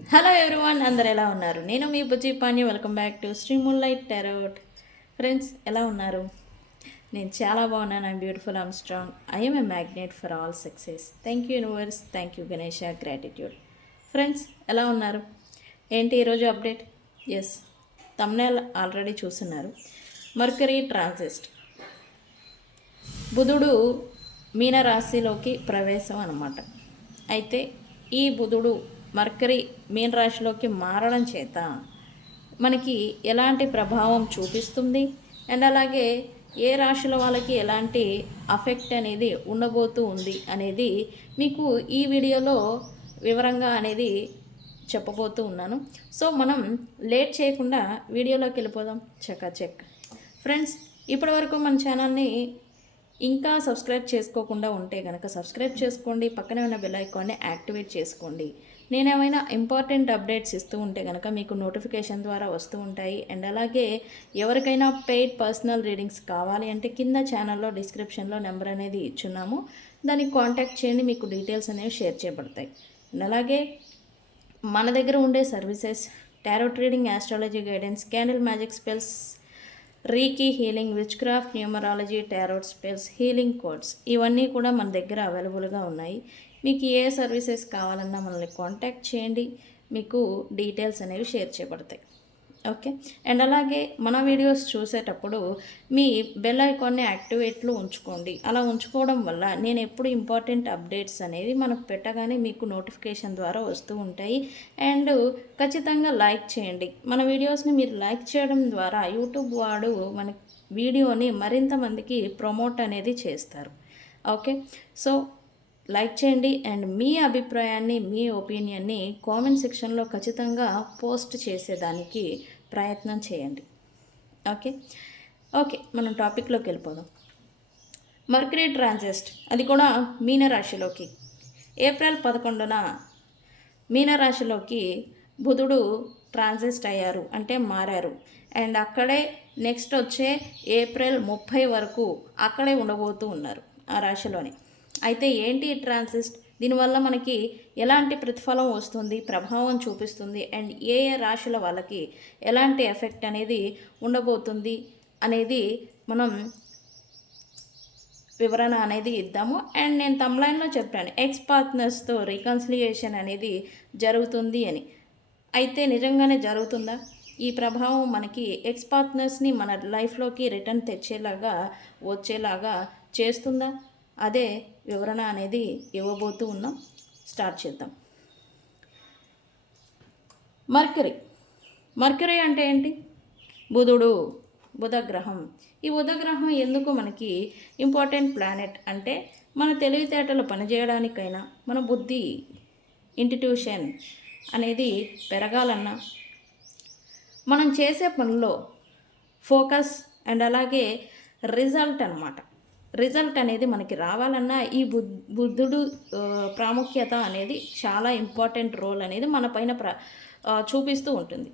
Hello everyone, అందరు ఎలా ఉన్నారు? నేను మీ Bujji Pani. Welcome back to Shri moonlight tarot. Friends, ఎలా ఉన్నారు? నేను చాలా బాగున్నాను. I'm beautiful, I'm strong, I'm a magnet for all success. Thank you universe, thank you Ganesha, gratitude. Friends, ఎలా ఉన్నారు? ఏంటి ఈరోజు అప్డేట్? ఎస్, తమ్నేల్ ఆల్రెడీ చూస్తున్నారు. మర్కరీ ట్రాన్సిస్ట్, బుధుడు మీనరాశిలోకి ప్రవేశం అన్నమాట. అయితే ఈ బుధుడు మర్కరీ మీన రాశిలోకి మారడం చేత మనకి ఎలాంటి ప్రభావం చూపిస్తుంది, అండ్ అలాగే ఏ రాశుల వాళ్ళకి ఎలాంటి అఫెక్ట్ అనేది ఉండబోతూ ఉంది అనేది మీకు ఈ వీడియోలో వివరంగా అనేది చెప్పబోతూ ఉన్నాను. సో మనం లేట్ చేయకుండా వీడియోలోకి వెళ్ళిపోదాం. చెక్ ఫ్రెండ్స్, ఇప్పటివరకు మన ఛానల్ని ఇంకా సబ్స్క్రైబ్ చేసుకోకుండా ఉంటే కనుక సబ్స్క్రైబ్ చేసుకోండి, పక్కనే ఉన్న బెల్ ఐకాన్ని యాక్టివేట్ చేసుకోండి. నేనేమైనా ఇంపార్టెంట్ అప్డేట్స్ ఇస్తూ ఉంటే కనుక మీకు నోటిఫికేషన్ ద్వారా వస్తూ ఉంటాయి. అండ్ అలాగే ఎవరికైనా పెయిడ్ పర్సనల్ రీడింగ్స్ కావాలి అంటే కింద ఛానల్లో డిస్క్రిప్షన్లో నెంబర్ అనేది ఇచ్చున్నాము, దానికి కాంటాక్ట్ చేయండి, మీకు డీటెయిల్స్ అనేవి షేర్ చేయబడతాయి. అండ్ అలాగే మన దగ్గర ఉండే services tarot reading, astrology guidance, candle magic spells, reiki healing, witchcraft, numerology, tarot spells, healing codes, ఇవన్నీ కూడా మన దగ్గర అవైలబుల్గా ఉన్నాయి. మీకు ఏ సర్వీసెస్ కావాలన్నా మనల్ని కాంటాక్ట్ చేయండి, మీకు డీటెయిల్స్ అనేవి షేర్ చేయబడతాయి. ఓకే. అండ్ అలాగే మన వీడియోస్ చూసేటప్పుడు మీ బెల్ ఐకాన్ని యాక్టివేట్లో ఉంచుకోండి. అలా ఉంచుకోవడం వల్ల నేను ఎప్పుడు ఇంపార్టెంట్ అప్డేట్స్ అనేవి మనం పెట్టగానే మీకు నోటిఫికేషన్ ద్వారా వస్తూ ఉంటాయి. అండ్ ఖచ్చితంగా లైక్ చేయండి. మన వీడియోస్ని మీరు లైక్ చేయడం ద్వారా యూట్యూబ్ వాడు మన వీడియోని మరింత మందికి ప్రమోట్ అనేది చేస్తారు. ఓకే. సో లైక్ చేయండి అండ్ మీ అభిప్రాయాన్ని, మీ ఒపీనియన్ని కామెంట్ సెక్షన్లో ఖచ్చితంగా పోస్ట్ చేసేదానికి ప్రయత్నం చేయండి. ఓకే ఓకే మనం టాపిక్లోకి వెళ్ళిపోదాం. మర్కరీ ట్రాన్సిస్ట్, అది కూడా మీనరాశిలోకి ఏప్రిల్ 11న మీనరాశిలోకి బుధుడు ట్రాన్సిస్ట్ అయ్యారు, అంటే మారారు. అండ్ అక్కడే నెక్స్ట్ వచ్చే ఏప్రిల్ 30 వరకు అక్కడే ఉండబోతూ ఉన్నారు ఆ రాశిలోనే. అయితే ఏంటి ట్రాన్సిస్ట్, దీనివల్ల మనకి ఎలాంటి ప్రతిఫలం వస్తుంది, ప్రభావం చూపిస్తుంది, అండ్ ఏ ఏ రాశుల వాళ్ళకి ఎలాంటి ఎఫెక్ట్ అనేది ఉండబోతుంది అనేది మనం వివరణ అనేది ఇద్దాము. అండ్ నేను తమ్లైన్లో చెప్పాను ఎక్స్ పార్ట్నర్స్తో రీకన్సిలియేషన్ అనేది జరుగుతుంది అని. అయితే నిజంగానే జరుగుతుందా? ఈ ప్రభావం మనకి ఎక్స్ పార్ట్నర్స్ని మన లైఫ్లోకి రిటర్న్ తెచ్చేలాగా, వచ్చేలాగా చేస్తుందా? అదే వివరణ అనేది ఇవ్వబోతూ ఉన్నాం. స్టార్ట్ చేద్దాం. మర్కరీ అంటే ఏంటి? బుధుడు, బుధగ్రహం. ఈ బుధగ్రహం ఎందుకు మనకి ఇంపార్టెంట్ ప్లానెట్ అంటే మన తెలివితేటలు పనిచేయడానికైనా, మన బుద్ధి, ఇంటిట్యూషన్ అనేది పెరగాలన్నా, మనం చేసే పనుల్లో ఫోకస్ అండ్ అలాగే రిజల్ట్ అన్నమాట. రిజల్ట్ అనేది మనకి రావాలన్నా ఈ బుద్ధుడు ప్రాముఖ్యత అనేది చాలా ఇంపార్టెంట్ రోల్ అనేది మన పైన చూపిస్తూ ఉంటుంది.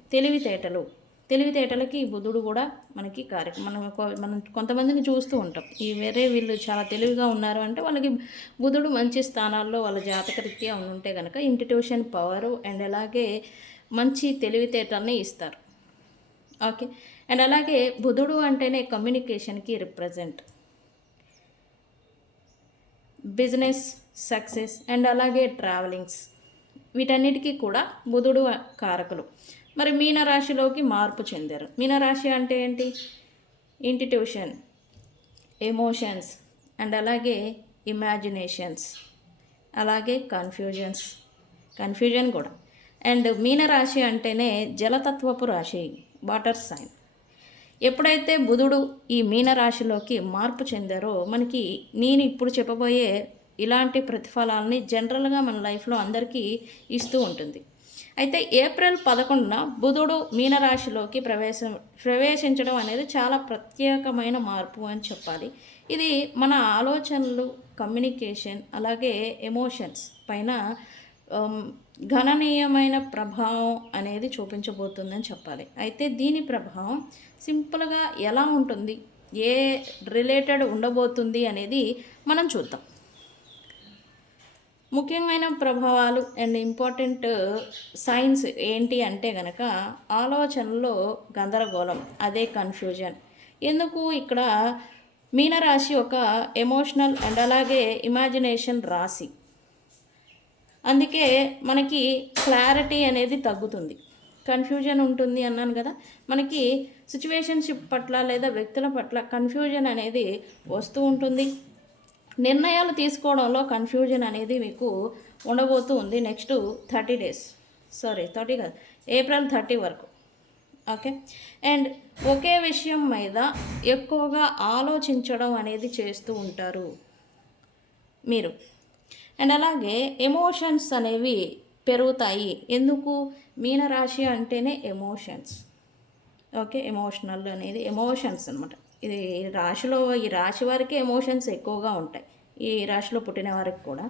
తెలివితేటలకి ఈ బుధుడు కూడా మనకి మనం కొంతమందిని చూస్తూ ఉంటాం. ఈ వీళ్ళు చాలా తెలివిగా ఉన్నారు అంటే వాళ్ళకి బుధుడు మంచి స్థానాల్లో వాళ్ళ జాతకరీత్యా ఉంటే కనుక ఇంటిట్యూషన్ పవరు అండ్ అలాగే మంచి తెలివితేటల్ని ఇస్తారు. ఓకే. అండ్ అలాగే బుధుడు అంటేనే కమ్యూనికేషన్కి రిప్రజెంట్, బిజినెస్ సక్సెస్ అండ్ అలాగే ట్రావెలింగ్స్, వీటన్నిటికీ కూడా బుధుడు కారకులు. మరి మీనరాశిలోకి మార్పు చెందారు. మీనరాశి అంటే ఏంటి? ఇంటిట్యూషన్, ఎమోషన్స్ అండ్ అలాగే ఇమాజినేషన్స్, అలాగే కన్ఫ్యూజన్ కూడా. అండ్ మీనరాశి అంటేనే జలతత్వపు రాశి, వాటర్ సైన్. ఎప్పుడైతే బుధుడు ఈ మీనరాశిలోకి మార్పు చెందారో మనకి నేను ఇప్పుడు చెప్పబోయే ఇలాంటి ప్రతిఫలాలని జనరల్గా మన లైఫ్లో అందరికీ ఇస్తూ ఉంటుంది. అయితే ఏప్రిల్ 11న బుధుడు మీనరాశిలోకి ప్రవేశించడం అనేది చాలా ప్రత్యేకమైన మార్పు అని చెప్పాలి. ఇది మన ఆలోచనలు, కమ్యూనికేషన్ అలాగే ఎమోషన్స్ పైన గణనీయమైన ప్రభావం అనేది చూపించబోతుందని చెప్పాలి. అయితే దీని ప్రభావం సింపుల్గా ఎలా ఉంటుంది, ఏ రిలేటెడ్ ఉండబోతుంది అనేది మనం చూద్దాం. ముఖ్యమైన ప్రభావాలు అండ్ ఇంపార్టెంట్ సైన్స్ ఏంటి అంటే గనక ఆలోచనలో గందరగోళం, అదే కన్ఫ్యూజన్. ఎందుకు ఇక్కడ మీనరాశి ఒక ఎమోషనల్ అండ్ అలాగే ఇమాజినేషన్ రాశి, అందుకే మనకి క్లారిటీ అనేది తగ్గుతుంది, కన్ఫ్యూజన్ ఉంటుంది అన్నాను కదా. మనకి సిచ్యువేషన్షిప్ పట్ల లేదా వ్యక్తుల పట్ల కన్ఫ్యూజన్ అనేది వస్తూ ఉంటుంది. నిర్ణయాలు తీసుకోవడంలో కన్ఫ్యూజన్ అనేది మీకు ఉండబోతూ ఉంది నెక్స్ట్ 30 డేస్, 30 కాదు, ఏప్రిల్ 30 వరకు. ఓకే. అండ్ ఒకే విషయం మీద ఎక్కువగా ఆలోచించడం అనేది చేస్తూ ఉంటారు మీరు. అండ్ అలాగే ఎమోషన్స్ అనేవి పెరుగుతాయి. ఎందుకు? మీనరాశి అంటేనే ఎమోషన్స్. ఓకే, ఎమోషనల్ అనేది ఎమోషన్స్ అనమాట. ఇది రాశిలో, ఈ రాశి వారికి ఎమోషన్స్ ఎక్కువగా ఉంటాయి, ఈ రాశిలో పుట్టిన వారికి కూడా.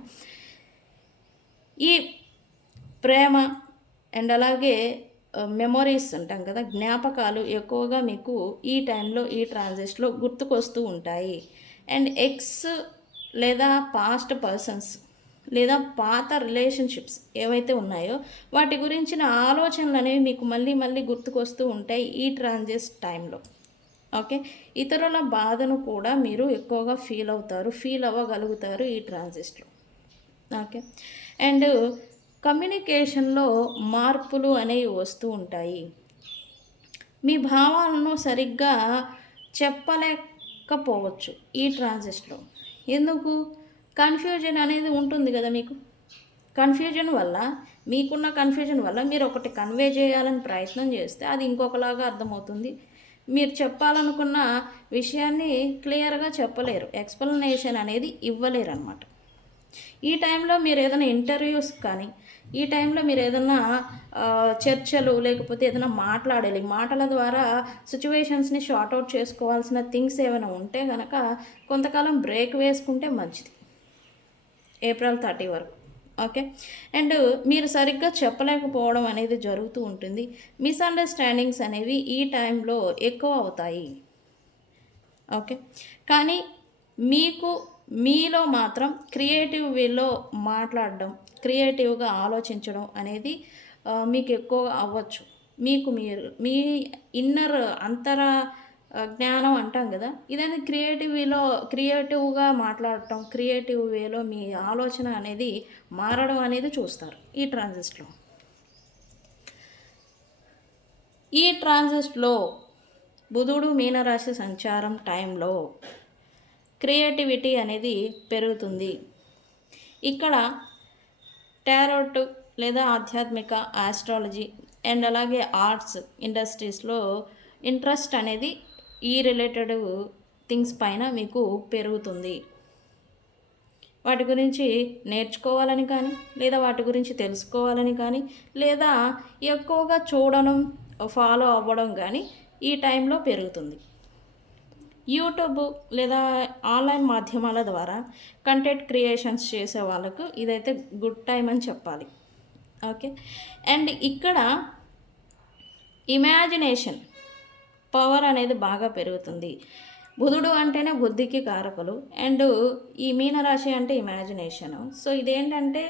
ఈ ప్రేమ అండ్ అలాగే మెమొరీస్ అంటాం కదా, జ్ఞాపకాలు ఎక్కువగా మీకు ఈ టైంలో, ఈ ట్రాన్సిస్ట్లో గుర్తుకొస్తూ ఉంటాయి. అండ్ ఎక్స్ లేదా పాస్ట్ పర్సన్స్ లేదా పాత రిలేషన్షిప్స్ ఏవైతే ఉన్నాయో వాటి గురించిన ఆలోచనలు అనేవి మీకు మళ్ళీ మళ్ళీ గుర్తుకొస్తూ ఉంటాయి ఈ ట్రాన్సిట్ టైంలో. ఓకే. ఇతరుల బాధను కూడా మీరు ఎక్కువగా ఫీల్ అవ్వగలుగుతారు ఈ ట్రాన్సిస్ట్లో. ఓకే. అండ్ కమ్యూనికేషన్లో మార్పులు అనేవి వస్తూ ఉంటాయి. మీ భావాలను సరిగ్గా చెప్పలేకపోవచ్చు ఈ ట్రాన్సిస్ట్లో. ఎందుకు? కన్ఫ్యూజన్ అనేది ఉంటుంది కదా మీకు. కన్ఫ్యూజన్ వల్ల, మీకున్న కన్ఫ్యూజన్ వల్ల మీరు ఒకటి కన్వే చేయాలని ప్రయత్నం చేస్తే అది ఇంకొకలాగా అర్థమవుతుంది. మీరు చెప్పాలనుకున్న విషయాన్ని క్లియర్గా చెప్పలేరు, ఎక్స్ప్లెనేషన్ అనేది ఇవ్వలేరు అనమాట. ఈ టైంలో మీరు ఏదైనా ఇంటర్వ్యూస్ కానీ, ఈ టైంలో మీరు ఏదైనా చర్చలు లేకపోతే ఏదైనా మాట్లాడాలి, మాటల ద్వారా సిచ్యువేషన్స్ని షార్ట్అవుట్ చేసుకోవాల్సిన థింగ్స్ ఏమైనా ఉంటే కనుక కొంతకాలం బ్రేక్ వేసుకుంటే మంచిది, ఏప్రిల్ 30 వరకు. ఓకే. అండ్ మీరు సరిగ్గా చెప్పలేకపోవడం అనేది జరుగుతూ ఉంటుంది. మిస్అండర్స్టాండింగ్స్ అనేవి ఈ టైంలో ఎక్కువ అవుతాయి. ఓకే. కానీ మీలో మాత్రం క్రియేటివ్ వేలో మాట్లాడడం, క్రియేటివ్గా ఆలోచించడం అనేది మీకు ఎక్కువ అవ్వచ్చు. మీ ఇన్నర్ జ్ఞానం అంటాం కదా, ఇదని క్రియేటివ్గా మాట్లాడటం, క్రియేటివ్ వేలో మీ ఆలోచన అనేది మారడం అనేది చూస్తారు ఈ ట్రాన్సిస్ట్లో. ఈ ట్రాన్సిస్ట్లో బుధుడు మీనరాశి సంచారం టైంలో క్రియేటివిటీ అనేది పెరుగుతుంది. ఇక్కడ టారోట్ లేదా ఆధ్యాత్మిక, ఆస్ట్రాలజీ అండ్ అలాగే ఆర్ట్స్ ఇండస్ట్రీస్లో ఇంట్రెస్ట్ అనేది ఈ రిలేటెడ్ థింగ్స్ పైన మీకు పెరుగుతుంది. వాటి గురించి నేర్చుకోవాలని కానీ, లేదా వాటి గురించి తెలుసుకోవాలని కానీ, లేదా ఎక్కువగా చూడడం, ఫాలో అవ్వడం కానీ ఈ టైంలో పెరుగుతుంది. యూట్యూబ్ లేదా ఆన్లైన్ మాధ్యమాల ద్వారా కంటెంట్ క్రియేషన్స్ చేసే వాళ్ళకు ఇదైతే గుడ్ టైం అని చెప్పాలి. ఓకే. అండ్ ఇక్కడ ఇమాజినేషన్ పవర్ అనేది బాగా పెరుగుతుంది. బుధుడు అంటేనే బుద్ధికి కారకులు, అండ్ ఈ మీనరాశి అంటే ఇమాజినేషను. సో ఇదేంటంటే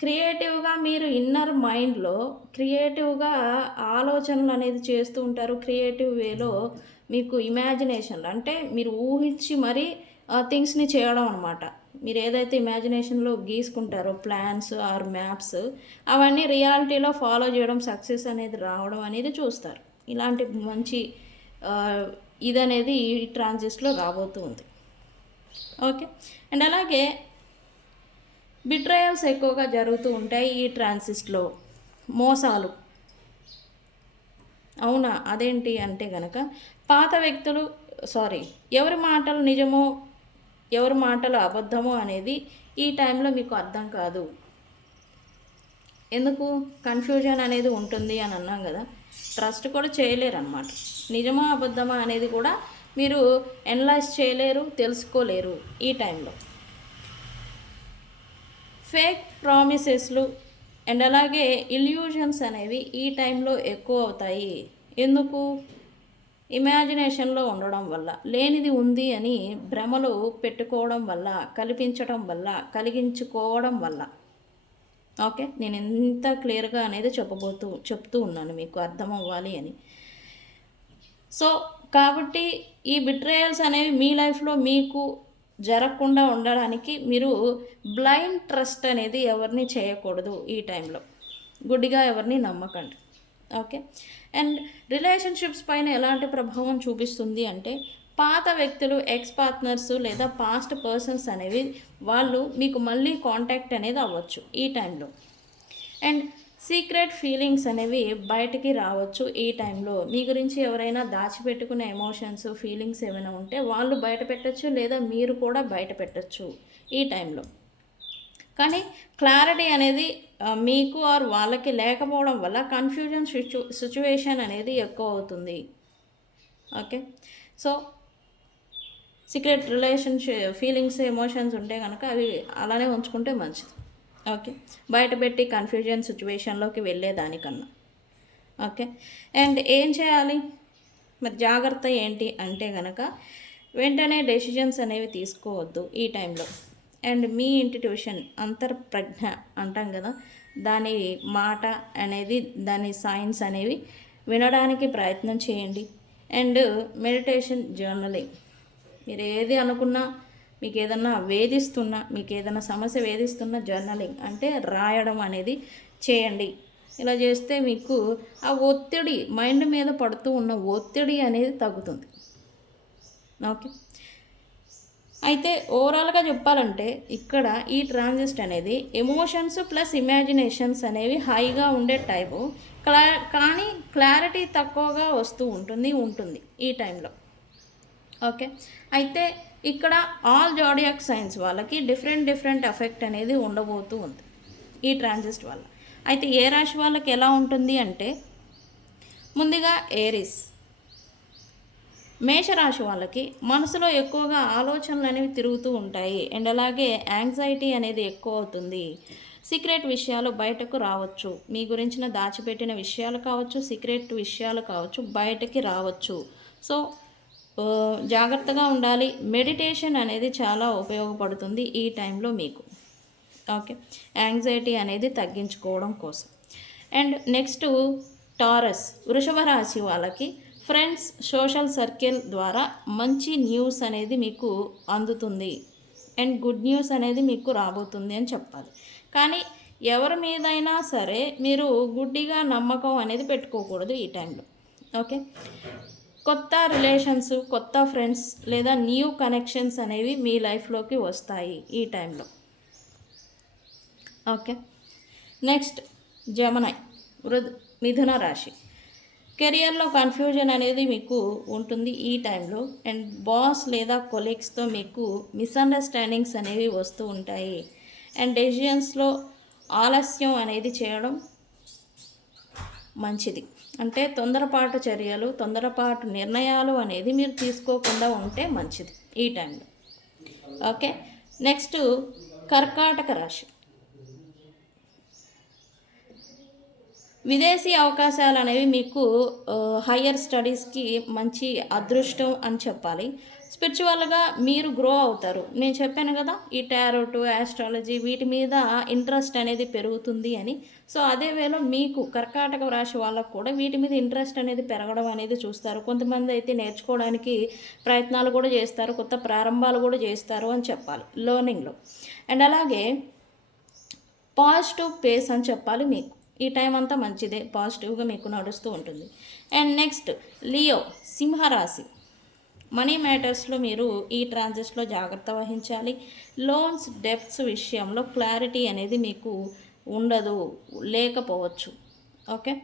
క్రియేటివ్గా మీరు ఇన్నర్ మైండ్లో క్రియేటివ్గా ఆలోచనలు అనేది చేస్తూ ఉంటారు. క్రియేటివ్ వేలో మీకు ఇమాజినేషన్ అంటే మీరు ఊహించి మరీ థింగ్స్ని చేయడం అనమాట. మీరు ఏదైతే ఇమాజినేషన్లో గీసుకుంటారో ప్లాన్స్ ఆర్ మ్యాప్స్, అవన్నీ రియాలిటీలో ఫాలో చేయడం, సక్సెస్ అనేది రావడం అనేది చూస్తారు. ఇలాంటి మంచి ఇదనేది ఈ ట్రాన్సిస్ట్లో రాబోతూ ఉంది. ఓకే. అండ్ అలాగే బిట్రయల్స్ ఎక్కువగా జరుగుతూ ఉంటాయి ఈ ట్రాన్సిస్ట్లో, మోసాలు. అవునా, అదేంటి అంటే కనుక పాత వ్యక్తులు ఎవరి మాటలు నిజమో ఎవరి మాటలు అబద్ధమో అనేది ఈ టైంలో మీకు అర్థం కాదు. ఎందుకు? కన్ఫ్యూజన్ అనేది ఉంటుంది అని అన్నాం కదా, ట్రస్ట్ కూడా చేయలేరు అన్నమాట. నిజమా అబద్ధమా అనేది కూడా మీరు అనలైజ్ చేయలేరు, తెలుసుకోలేరు ఈ టైంలో. ఫేక్ ప్రామిసెస్లు అండ్ అలాగే ఇల్యూషన్స్ అనేవి ఈ టైంలో ఎక్కువ అవుతాయి. ఎందుకు? ఇమాజినేషన్లో ఉండడం వల్ల, లేనిది ఉంది అని భ్రమలు పెట్టుకోవడం వల్ల, కల్పించడం వల్ల, కలిగించుకోవడం వల్ల. ఓకే, నేను ఎంత క్లియర్గా అనేది చెప్తూ ఉన్నాను మీకు అర్థం అవ్వాలి అని. సో కాబట్టి ఈ బిట్రేయల్స్ అనేవి మీ లైఫ్లో మీకు జరగకుండా ఉండడానికి మీరు బ్లైండ్ ట్రస్ట్ అనేది ఎవరిని చేయకూడదు. ఈ టైంలో గుడ్డిగా ఎవరిని నమ్మకండి. ఓకే, అండ్ రిలేషన్షిప్స్ పైన ఎలాంటి ప్రభావం చూపిస్తుంది అంటే, పాత వ్యక్తులు, ఎక్స్ పార్ట్నర్స్ లేదా పాస్ట్ పర్సన్స్ అనేవి వాళ్ళు మీకు మళ్ళీ కాంటాక్ట్ అనేది అవ్వచ్చు ఈ టైంలో. అండ్ సీక్రెట్ ఫీలింగ్స్ అనేవి బయటికి రావచ్చు ఈ టైంలో. మీ గురించి ఎవరైనా దాచిపెట్టుకునే ఎమోషన్స్, ఫీలింగ్స్ ఏమైనా ఉంటే వాళ్ళు బయట పెట్టచ్చు, లేదా మీరు కూడా బయట పెట్టచ్చు ఈ టైంలో. కానీ క్లారిటీ అనేది మీకు ఆర్ వాళ్ళకి లేకపోవడం వల్ల కన్ఫ్యూజన్ సిచ్యువేషన్ అనేది ఎక్కువ అవుతుంది. Okay, so secret relationship feelings, emotions ఉంటే కనుక అవి అలానే ఉంచుకుంటే మంచిది. ఓకే, బయట పెట్టి కన్ఫ్యూజన్ సిచ్యువేషన్లోకి వెళ్ళేదానికన్నా. ఓకే, అండ్ ఏం చేయాలి మరి, జాగ్రత్త ఏంటి అంటే కనుక వెంటనే డెసిషన్స్ అనేవి తీసుకోవద్దు ఈ టైంలో. అండ్ మీ ఇంట్యూషన్, అంతర్ప్రజ్ఞ అంటాం కదా, దాని మాట అనేది, దాని సైన్స్ అనేవి వినడానికి ప్రయత్నం చేయండి. అండ్ మెడిటేషన్, జర్నలింగ్, మీరు ఏది అనుకున్నా, మీకు ఏదన్నా వేధిస్తున్నా, మీకు ఏదైనా సమస్య వేధిస్తున్నా జర్నలింగ్ అంటే రాయడం అనేది చేయండి. ఇలా చేస్తే మీకు ఆ ఒత్తిడి, మైండ్ మీద పడుతూ ఉన్న ఒత్తిడి అనేది తగ్గుతుంది. ఓకే, అయితే ఓవరాల్గా చెప్పాలంటే ఇక్కడ ఈ ట్రాన్సిస్ట్ అనేది ఎమోషన్స్ ప్లస్ ఇమాజినేషన్స్ అనేవి హైగా ఉండే టైపు, కానీ క్లారిటీ తక్కువగా వస్తూ ఉంటుంది ఈ టైంలో. ఓకే, అయితే ఇక్కడ ఆల్ జోడియాక్ సైన్స్ వాళ్ళకి డిఫరెంట్ ఎఫెక్ట్ అనేది ఉండబోతూ ఉంది ఈ ట్రాన్సిస్ట్ వల్ల. అయితే ఏ రాశి వాళ్ళకి ఎలా ఉంటుంది అంటే, ముందుగా ఏరిస్, మేషరాశి వాళ్ళకి మనసులో ఎక్కువగా ఆలోచనలు అనేవి తిరుగుతూ ఉంటాయి. అండ్ అలాగే యాంగ్జైటీ అనేది ఎక్కువ అవుతుంది. సీక్రెట్ విషయాలు బయటకు రావచ్చు, మీ గురించిన దాచిపెట్టిన విషయాలు కావచ్చు, సీక్రెట్ విషయాలు కావచ్చు, బయటకి రావచ్చు. సో జాగ్రత్తగా ఉండాలి. మెడిటేషన్ అనేది చాలా ఉపయోగపడుతుంది ఈ టైంలో మీకు. ఓకే, యాంగ్జైటీ అనేది తగ్గించుకోవడం కోసం. అండ్ నెక్స్ట్ టారస్, వృషభ రాశి వాళ్ళకి ఫ్రెండ్స్, సోషల్ సర్కిల్ ద్వారా మంచి న్యూస్ అనేది మీకు అందుతుంది. అండ్ గుడ్ న్యూస్ అనేది మీకు రాబోతుంది అని చెప్పాలి. కానీ ఎవరి మీదైనా సరే మీరు గుడ్డిగా నమ్మకం అనేది పెట్టుకోకూడదు ఈ టైంలో. ఓకే, కొత్త రిలేషన్స్, కొత్త ఫ్రెండ్స్ లేదా న్యూ కనెక్షన్స్ అనేవి మీ లైఫ్లోకి వస్తాయి ఈ టైంలో. ఓకే, నెక్స్ట్ జెమిని, మిథున రాశి, కెరియర్లో కన్ఫ్యూజన్ అనేది మీకు ఉంటుంది ఈ టైంలో. అండ్ బాస్ లేదా కొలీగ్స్తో మీకు మిస్అండర్స్టాండింగ్స్ అనేవి వస్తూ ఉంటాయి. అండ్ డెసిషన్స్లో ఆలస్యం అనేది చేయడం మంచిది. అంటే తొందరపాటు చర్యలు, తొందరపాటు నిర్ణయాలు అనేది మీరు తీసుకోకుండా ఉంటే మంచిది ఈ టైంలో. ఓకే, నెక్స్ట్ కర్కాటక రాశి, విదేశీ అవకాశాలు అనేవి మీకు హయ్యర్ స్టడీస్కి మంచి అదృష్టం అని చెప్పాలి. స్పిరిచువల్గా మీరు గ్రో అవుతారు. నేను చెప్పాను కదా, ఈ టారోట్, ఆస్ట్రాలజీ వీటి మీద ఇంట్రెస్ట్ అనేది పెరుగుతుంది అని. సో అదే వేళ మీకు కర్కాటక రాశి వాళ్ళకు కూడా వీటి మీద ఇంట్రెస్ట్ అనేది పెరగడం అనేది చూస్తారు. కొంతమంది అయితే నేర్చుకోవడానికి ప్రయత్నాలు కూడా చేస్తారు, కొత్త ప్రారంభాలు కూడా చేస్తారు అని చెప్పాలి లెర్నింగ్లో. అండ్ అలాగే పాజిటివ్ పేస్ అని చెప్పాలి మీకు. ఈ టైం అంతా మంచిదే, పాజిటివ్గా మీకు నడుస్తూ ఉంటుంది. అండ్ నెక్స్ట్ లియో, సింహరాశి, మనీ మ్యాటర్స్లో మీరు ఈ ట్రాన్సిస్ట్లో జాగ్రత్త వహించాలి. లోన్స్, డెప్ట్స్ విషయంలో క్లారిటీ అనేది మీకు ఉండదు, లేకపోవచ్చు. ఓకే,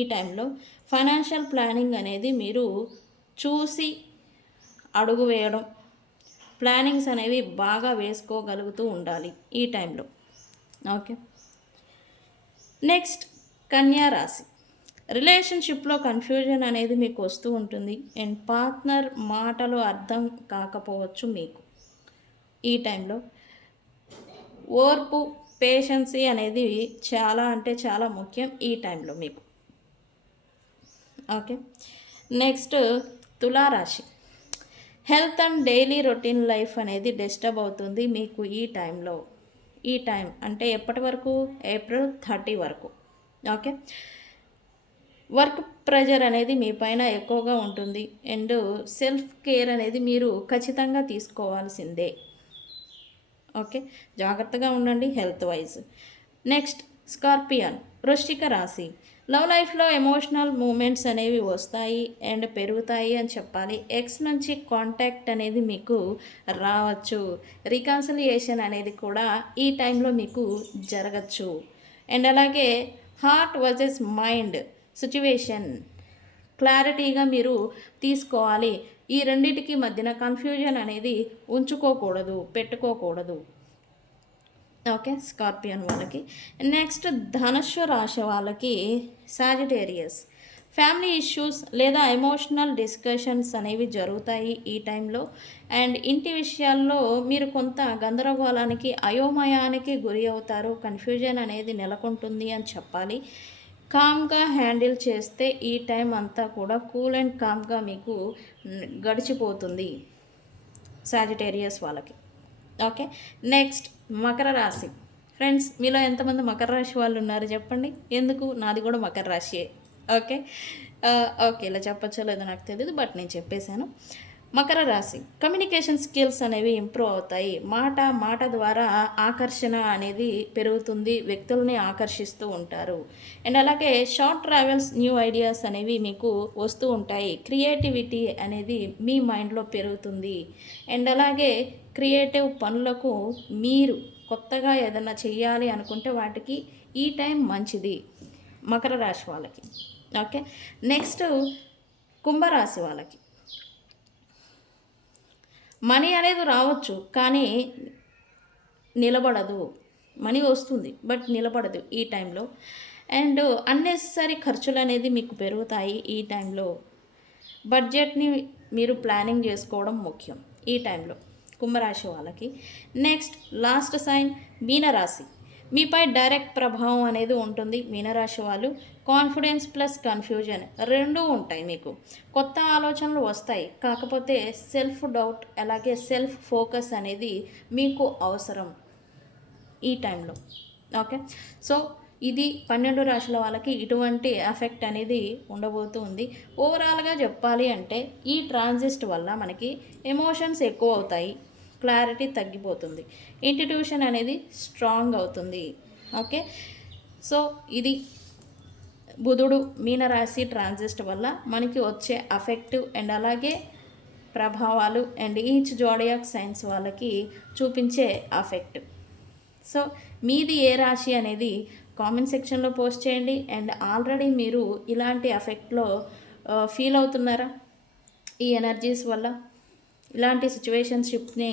ఈ టైంలో ఫైనాన్షియల్ ప్లానింగ్ అనేది మీరు చూసి అడుగు వేయడం, ప్లానింగ్స్ అనేవి బాగా వేసుకోగలుగుతూ ఉండాలి ఈ టైంలో. ఓకే, నెక్స్ట్ కన్యా రాశి, రిలేషన్షిప్లో కన్ఫ్యూజన్ అనేది మీకు వస్తూ ఉంటుంది. అండ్ పార్ట్నర్ మాటలు అర్థం కాకపోవచ్చు మీకు ఈ టైంలో. ఓర్పు, పేషెన్సీ అనేది చాలా అంటే చాలా ముఖ్యం ఈ టైంలో మీకు. ఓకే, నెక్స్ట్ తులారాశి. Health and daily routine life అనేది డిస్టర్బ్ అవుతుంది మీకు ఈ టైంలో. ఈ టైం అంటే ఎప్పటి వరకు? ఏప్రిల్ 30 వరకు. ఓకే. వర్క్ ప్రెజర్ అనేది మీ పైన ఎక్కువగా ఉంటుంది అండ్ సెల్ఫ్ కేర్ అనేది మీరు ఖచ్చితంగా తీసుకోవాల్సిందే. ఓకే, జాగ్రత్తగా ఉండండి హెల్త్ వైజ్. నెక్స్ట్ స్కార్పియన్, వృశ్చిక రాశి. లవ్ లైఫ్లో ఎమోషనల్ మూమెంట్స్ అనేవి వస్తాయి అండ్ పెరుగుతాయి అని చెప్పాలి. ఎక్స్ నుంచి కాంటాక్ట్ అనేది మీకు రావచ్చు. రికన్సిలియేషన్ అనేది కూడా ఈ టైంలో మీకు జరగచ్చు. అండ్ అలాగే హార్ట్ వర్సెస్ మైండ్ సిచ్యువేషన్ క్లారిటీగా మీరు తీసుకోవాలి. ఈ రెండింటికి మధ్యన కన్ఫ్యూజన్ అనేది ఉంచుకోకూడదు, పెట్టుకోకూడదు. ఓకే, స్కార్పియన్ వాళ్ళకి. నెక్స్ట్ ధనుస్సు రాశి వాళ్ళకి సాజిటేరియస్. ఫ్యామిలీ ఇష్యూస్ లేదా ఎమోషనల్ డిస్కషన్స్ అనేవి జరుగుతాయి ఈ టైంలో. అండ్ ఇంటి విషయాల్లో మీరు కొంత గందరగోళానికి, అయోమయానికి గురి అవుతారు. కన్ఫ్యూజన్ అనేది నెలకొంటుంది అని చెప్పాలి. కామ్గా హ్యాండిల్ చేస్తే ఈ టైం అంతా కూడా కూల్ అండ్ కామ్గా మీకు గడిచిపోతుంది సాజిటేరియస్ వాళ్ళకి. ఓకే, నెక్స్ట్ మకర రాశి. ఫ్రెండ్స్, మీలో ఎంతమంది మకర రాశి వాళ్ళు ఉన్నారు చెప్పండి. ఎందుకు? నాది కూడా మకర రాశియే. ఓకే ఓకే, ఇలా చెప్పచ్చో లేదో నాకు తెలియదు, బట్ నేను చెప్పేశాను. మకర రాశి కమ్యూనికేషన్ స్కిల్స్ అనేవి ఇంప్రూవ్ అవుతాయి. మాట ద్వారా ఆకర్షణ అనేది పెరుగుతుంది, వ్యక్తుల్ని ఆకర్షిస్తూ ఉంటారు. అండ్ అలాగే షార్ట్ ట్రావెల్స్, న్యూ ఐడియాస్ అనేవి మీకు వస్తూ ఉంటాయి. క్రియేటివిటీ అనేది మీ మైండ్లో పెరుగుతుంది. అండ్ అలాగే క్రియేటివ్ పనులకు మీరు కొత్తగా ఏదైనా చెయ్యాలి అనుకుంటే వాటికి ఈ టైం మంచిది మకర రాశి వాళ్ళకి. ఓకే, నెక్స్ట్ కుంభరాశి వాళ్ళకి. మనీ అనేది రావచ్చు కానీ నిలబడదు. మనీ వస్తుంది బట్ నిలబడదు ఈ టైంలో. అండ్ అన్నెసరీ ఖర్చులు అనేది మీకు పెరుగుతాయి ఈ టైంలో. బడ్జెట్ని మీరు ప్లానింగ్ చేసుకోవడం ముఖ్యం ఈ టైంలో కుంభరాశి వాళ్ళకి. నెక్స్ట్ లాస్ట్ సైన్ మీనరాశి. మీపై డైరెక్ట్ ప్రభావం అనేది ఉంటుంది మీనరాశి వాళ్ళు. కాన్ఫిడెన్స్ ప్లస్ కన్ఫ్యూజన్ రెండూ ఉంటాయి మీకు. కొత్త ఆలోచనలు వస్తాయి, కాకపోతే సెల్ఫ్ డౌట్ అలాగే సెల్ఫ్ ఫోకస్ అనేది మీకు అవసరం ఈ టైంలో. ఓకే, సో ఇది 12 రాశుల వాళ్ళకి ఇటువంటి ఎఫెక్ట్ అనేది ఉండబోతుంది. ఓవరాల్గా చెప్పాలి అంటే ఈ ట్రాన్సిస్ట్ వల్ల మనకి ఎమోషన్స్ ఎక్కువ అవుతాయి, క్లారిటీ తగ్గిపోతుంది, ఇంట్యూషన్ అనేది స్ట్రాంగ్ అవుతుంది. ఓకే, సో ఇది బుధుడు మీనరాశి ట్రాన్సిస్ట్ వల్ల మనకి వచ్చే అఫెక్టివ్ అండ్ అలాగే ప్రభావాలు అండ్ ఈచ్ జోడియాక్ సైన్స్ వాళ్ళకి చూపించే అఫెక్ట్. సో మీది ఏ రాశి అనేది కామెంట్ సెక్షన్లో పోస్ట్ చేయండి. అండ్ ఆల్రెడీ మీరు ఇలాంటి ఎఫెక్ట్లో ఫీల్ అవుతున్నారా? ఈ ఎనర్జీస్ వల్ల ఇలాంటి సిచ్యువేషన్షిప్ని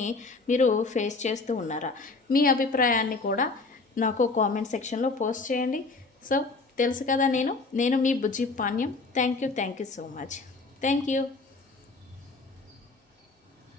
మీరు ఫేస్ చేస్తూ ఉన్నారా? మీ అభిప్రాయాన్ని కూడా నాకు కామెంట్ సెక్షన్లో పోస్ట్ చేయండి. సో తెలుసు కదా, నేను మీ Bujji Panyam. Thank you so much. Thank you.